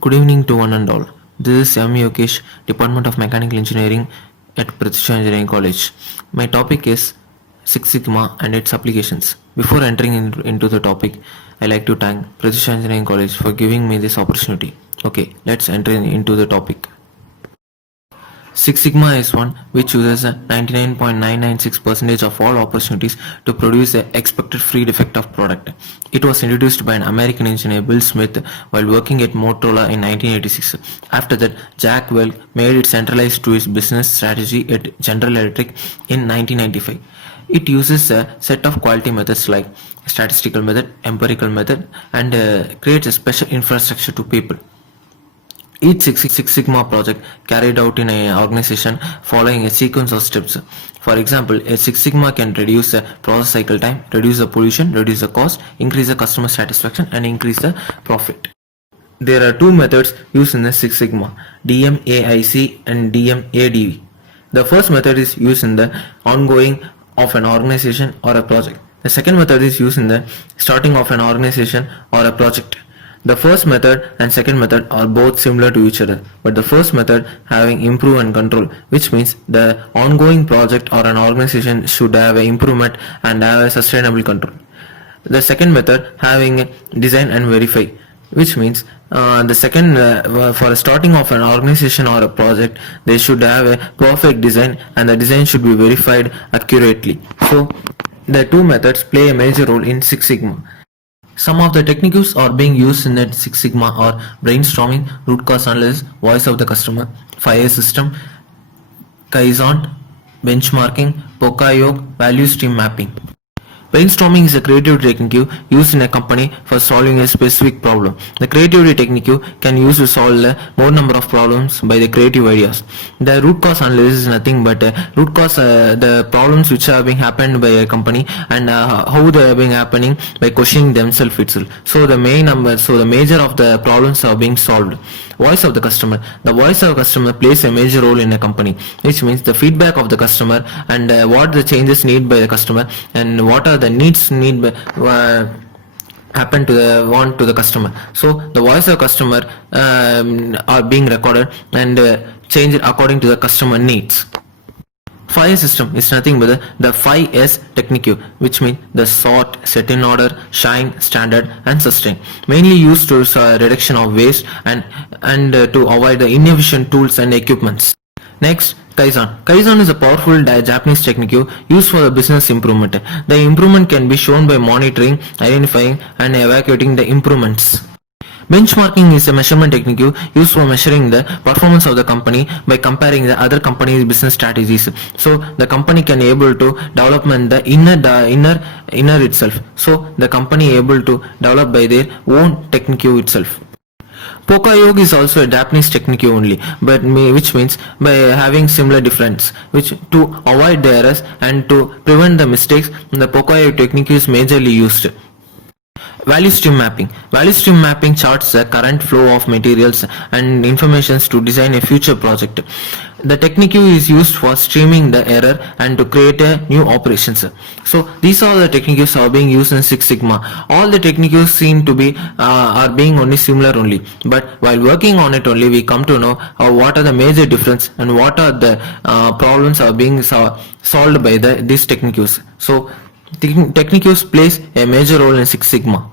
Good evening to one and all. This is M.Yokesh, Department of Mechanical Engineering at Prathyusha Engineering College. My topic is Six Sigma and its applications. Before entering into the topic, I like to thank Prathyusha Engineering College for giving me this opportunity. Okay, let's enter into the topic. Six Sigma is one which uses 99.996% of all opportunities to produce the expected free defect of product. It was introduced by an American engineer Bill Smith while working at Motorola in 1986. After that, Jack Welch made it centralized to his business strategy at General Electric in 1995. It uses a set of quality methods like statistical method, empirical method, and creates a special infrastructure to people. Each Six Sigma project carried out in an organization following a sequence of steps. For example, a Six Sigma can reduce the process cycle time, reduce the pollution, reduce the cost, increase the customer satisfaction, and increase the profit. There are two methods used in the Six Sigma, DMAIC and DMADV. The first method is used in the ongoing of an organization or a project. The second method is used in the starting of an organization or a project. The first method and second method are both similar to each other, but the first method having improve and control, which means the ongoing project or an organization should have an improvement and have a sustainable control. The second method having design and verify, which means the second for starting of an organization or a project, they should have a perfect design and the design should be verified accurately. So the two methods play a major role in Six Sigma. Some of the techniques are being used in the Six Sigma are brainstorming, root cause analysis, voice of the customer, fire system, Kaizen, benchmarking, Pokayog, value stream mapping. Brainstorming is a creativity technique used in a company for solving a specific problem. The creativity technique can use to solve a more number of problems by the creative ideas. The root cause analysis is nothing but root cause the problems which are being happened by a company and how they are being happening by questioning themselves itself. So the major of the problems are being solved. Voice of the customer. The voice of the customer plays a major role in a company, which means the feedback of the customer and what the changes need by the customer and what are the needs need by, happen to the want to the customer. So the voice of customer are being recorded and changed according to the customer needs. Fire system is nothing but the 5S technique, which means the sort, set in order, shine, standard, and sustain. Mainly used to reduction of waste and to avoid the inefficient tools and equipments. Next, Kaizen. Kaizen is a powerful Japanese technique used for the business improvement. The improvement can be shown by monitoring, identifying, and evaluating the improvements. Benchmarking is a measurement technique used for measuring the performance of the company by comparing the other company's business strategies. So the company can able to develop the inner itself. So the company able to develop by their own technique itself. Pokayog is also a Japanese technique only, but which means by having similar difference, which to avoid the errors and to prevent the mistakes, the Pokayog technique is majorly used. Value stream mapping. Value stream mapping charts the current flow of materials and information to design a future project. The technique is used for streaming the error and to create a new operations. So these are the techniques are being used in Six Sigma. All the techniques seem to be are being only similar only. But while working on it only, we come to know what are the major difference and what are the problems are being solved by these techniques. So techniques plays a major role in Six Sigma.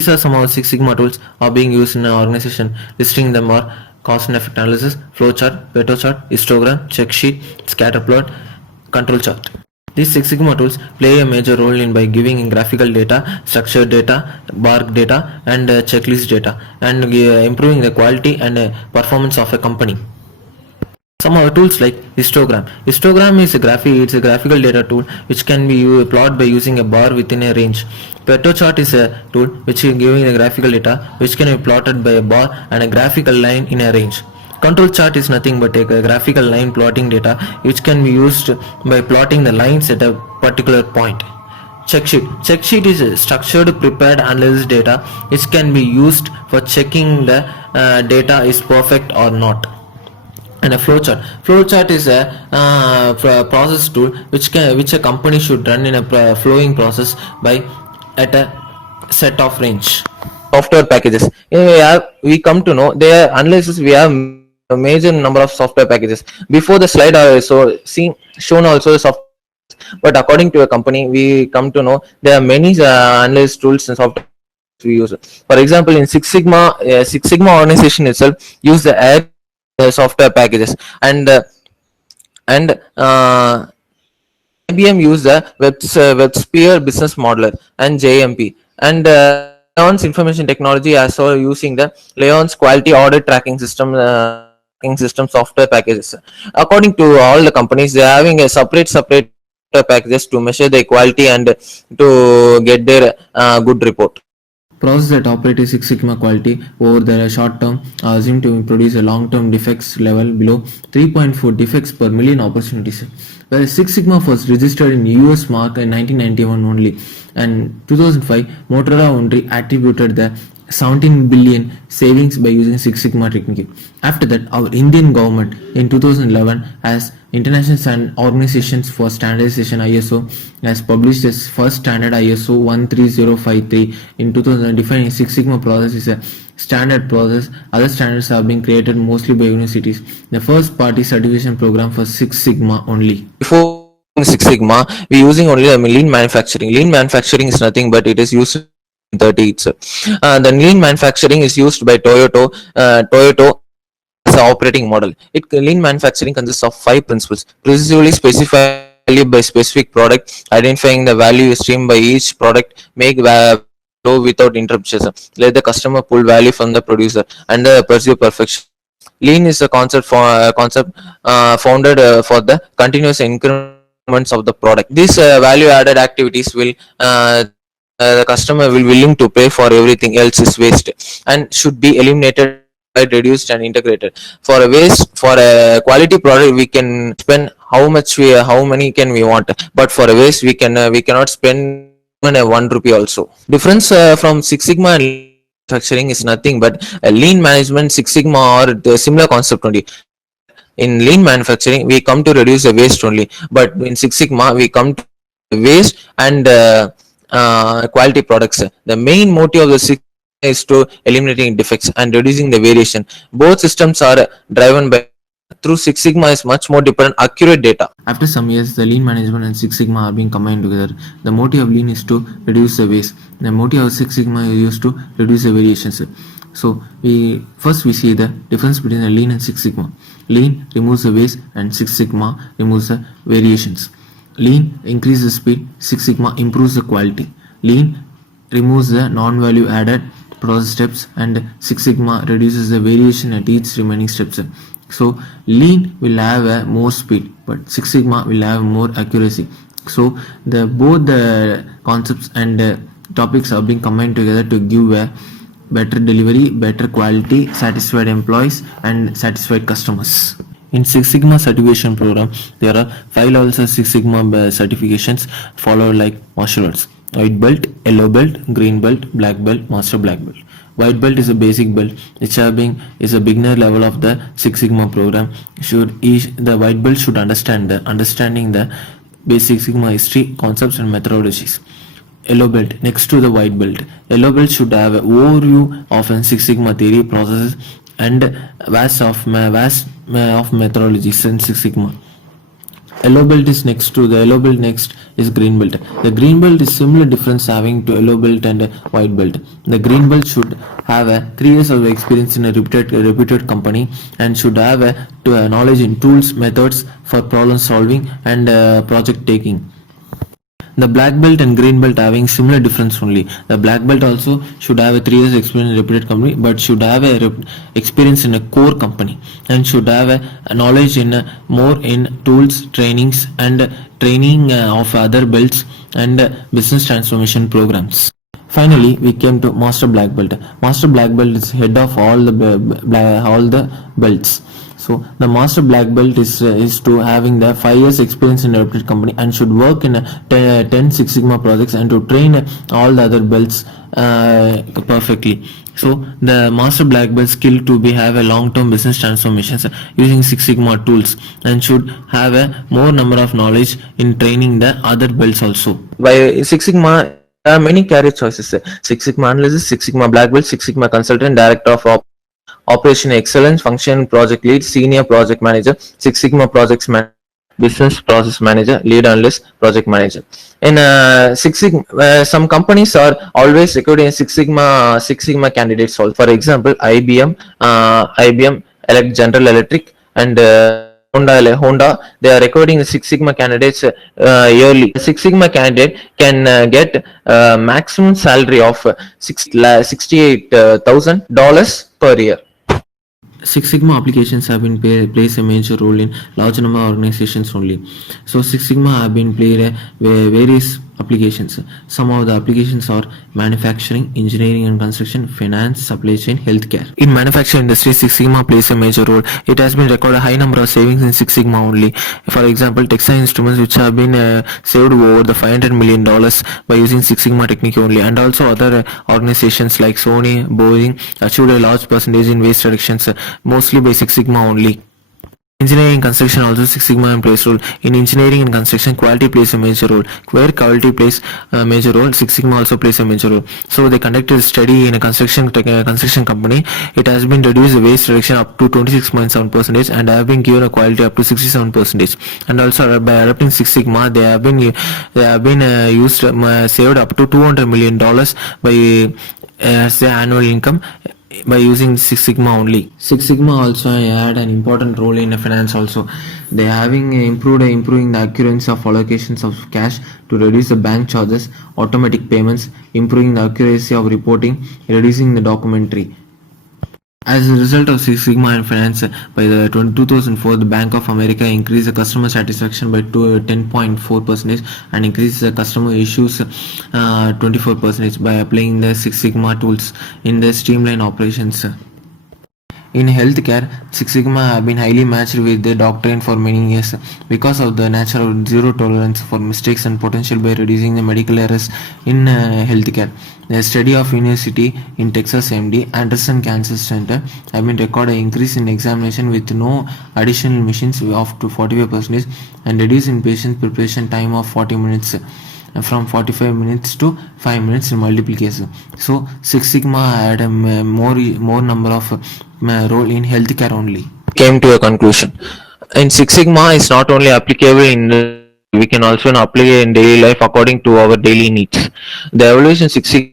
These are some of the Six Sigma tools are being used in an organization. Listing them are cause and effect analysis, flowchart, Pareto chart, histogram, check sheet, scatter plot, control chart. These Six Sigma tools play a major role in by giving graphical data, structured data, bar data, and checklist data, and improving the quality and performance of a company. Some of the tools like histogram. Histogram is a graphical data tool which can be plotted by using a bar within a range. Pareto chart is a tool which is giving the graphical data which can be plotted by a bar and a graphical line in a range. Control chart is nothing but a graphical line plotting data which can be used by plotting the lines at a particular point. Check sheet is a structured prepared analysis data which can be used for checking the data is perfect or not. And a flowchart is a process tool which a company should run in a flowing process by at a set of range. Software packages. We come to know there analysis we have a major number of software packages. Before the slide are so seen shown also the software packages, but according to a company we come to know there are many analysis tools and software we use. For example, in Six Sigma organization itself use the Air software packages, and IBM use the WebSphere business modeler and JMP, and Leon's information technology as well using the Leon's quality audit tracking system software packages. According to all the companies, they are having a separate software packages to measure their quality and to get their good report. Process that operate a Six Sigma quality over the short term are assumed to produce a long-term defects level below 3.4 defects per million opportunities. Whereas Six Sigma was registered in US mark in 1991 only, and 2005 Motorola only attributed the 17 billion savings by using Six Sigma technique. After that, our Indian government in 2011 has International Organizations for Standardization ISO has published its first standard ISO 13053 in 2000, defining Six Sigma process is a standard process. Other standards have been created mostly by universities. The first party certification program for Six Sigma only. Before Six Sigma, we using only lean manufacturing. Lean manufacturing is nothing but it is used in 30 itself. The lean manufacturing is used by Toyota as an operating model. Lean manufacturing consists of 5 principles: precisely specify value by specific product, identifying the value stream by each product, make flow without interruptions, let the customer pull value from the producer, and pursue perfection. Lean is a concept founded for the continuous increments of the product. These value-added activities will the customer will willing to pay for everything else is waste and should be eliminated, reduced and integrated. For a waste, for a quality product, we can spend how many can we want, but for a waste, we cannot spend even a 1 rupee also. Difference from Six Sigma and manufacturing is nothing but a lean management. Six Sigma or the similar concept only. In lean manufacturing, we come to reduce the waste only, but in Six Sigma, we come to waste and quality products. The main motive of the Six Sigma is to eliminating defects and reducing the variation. Both systems are driven by through Six Sigma is much more dependent accurate data. After some years, the lean management and Six Sigma are being combined together. The motive of lean is to reduce the waste. The motive of Six Sigma is used to reduce the variations. So we see the difference between the lean and Six Sigma. Lean removes the waste and Six Sigma removes the variations. Lean increases the speed, Six Sigma improves the quality. Lean removes the non-value added process steps and Six Sigma reduces the variation at each remaining steps. So lean will have a more speed, but Six Sigma will have more accuracy. So both the concepts and topics are being combined together to give a better delivery, better quality, satisfied employees and satisfied customers. In Six Sigma certification program, there are 5 levels of Six Sigma certifications followed like martial arts: white belt, yellow belt, green belt, black belt, master black belt. White belt is a basic belt which is a beginner level of the Six Sigma program. The white belt should understanding the basic Sigma history, concepts and methodologies. Yellow belt next to the white belt. Yellow belt should have an overview of Six Sigma theory, processes and vast of methodologies in Six Sigma. Yellow belt is next to the yellow belt. Next is green belt. The green belt is similar difference having to yellow belt and white belt. The green belt should have 3 years of experience in a reputed company and should have knowledge in tools, methods for problem solving and project taking. The black belt and green belt having similar difference only. The black belt also should have a 3 years experience in a reputed company, but should have a experience in a core company and should have a knowledge in more in tools, trainings and training of other belts and business transformation programs. Finally, we came to Master Black Belt. Master Black Belt is head of all the belts. So the Master Black Belt is to having the 5 years experience in a reputed company and should work in 10 Six Sigma projects and to train all the other belts perfectly. So the Master Black Belt skill to be have a long-term business transformations using Six Sigma tools and should have a more number of knowledge in training the other belts also. By Six Sigma There are many career choices. Six Sigma analyst, Six Sigma black belt, Six Sigma consultant, director of operation excellence, function project lead, senior project manager, Six Sigma projects manager, business process manager, lead analyst, project manager. In Six Sigma, some companies are always recruiting Six Sigma candidates. Also, for example, IBM, General Electric, and Honda, they are recruiting the Six Sigma candidates yearly. A Six Sigma candidate can get maximum salary of $68,000 per year. Six Sigma applications have been plays a major role in large number of organizations only. So Six Sigma have been played various applications. Some of the applications are manufacturing, engineering and construction, finance, supply chain, healthcare. In manufacturing industry, Six Sigma plays a major role. It has been recorded a high number of savings in Six Sigma only. For example, Textile Instruments, which have been saved over the $500 million by using Six Sigma technique only, and also other organizations like Sony, Boeing achieved a large percentage in waste reductions, mostly by Six Sigma only. Engineering and construction also Six Sigma plays role. In engineering and construction, quality plays a major role. Where quality plays a major role, Six Sigma also plays a major role. So they conducted a study in a construction company. It has been reduced the waste reduction up to 26.7% and have been given a quality up to 67%. And also by adopting Six Sigma, they have been used saved up to $200 million by as their annual income by using Six Sigma only. Six Sigma also had an important role in finance also. They having improving the accuracy of allocations of cash to reduce the bank charges, automatic payments, improving the accuracy of reporting, reducing the documentary. As a result of Six Sigma and finance, by the 2004, the Bank of America increased the customer satisfaction by 10.4% and increased the customer issues 24% by applying the Six Sigma tools in the streamline operations. In healthcare, Six Sigma have been highly matched with the doctrine for many years because of the nature of zero tolerance for mistakes and potential by reducing the medical errors in healthcare. The study of University in Texas MD Anderson Cancer Center have been recorded an increase in examination with no additional machines of to 45% and reduce in patient preparation time of 40 minutes from 45 minutes to 5 minutes in multiple cases. So Six Sigma had a more number of role in healthcare only. Came to a conclusion. In Six Sigma is not only applicable in we can also apply it in daily life according to our daily needs. The evolution Six Sigma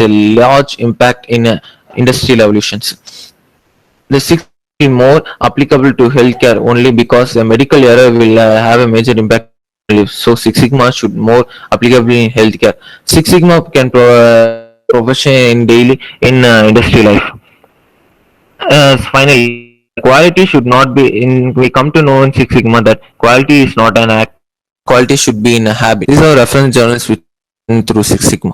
has a large impact in industrial evolutions. The Six will be more applicable to healthcare only because the medical error will have a major impact. So Six Sigma should more applicable in healthcare. Six Sigma can profession in daily in industry life. Finally, quality should not be in. We come to know in Six Sigma that quality is not an act. Quality should be in a habit. These are reference journals which through Six Sigma.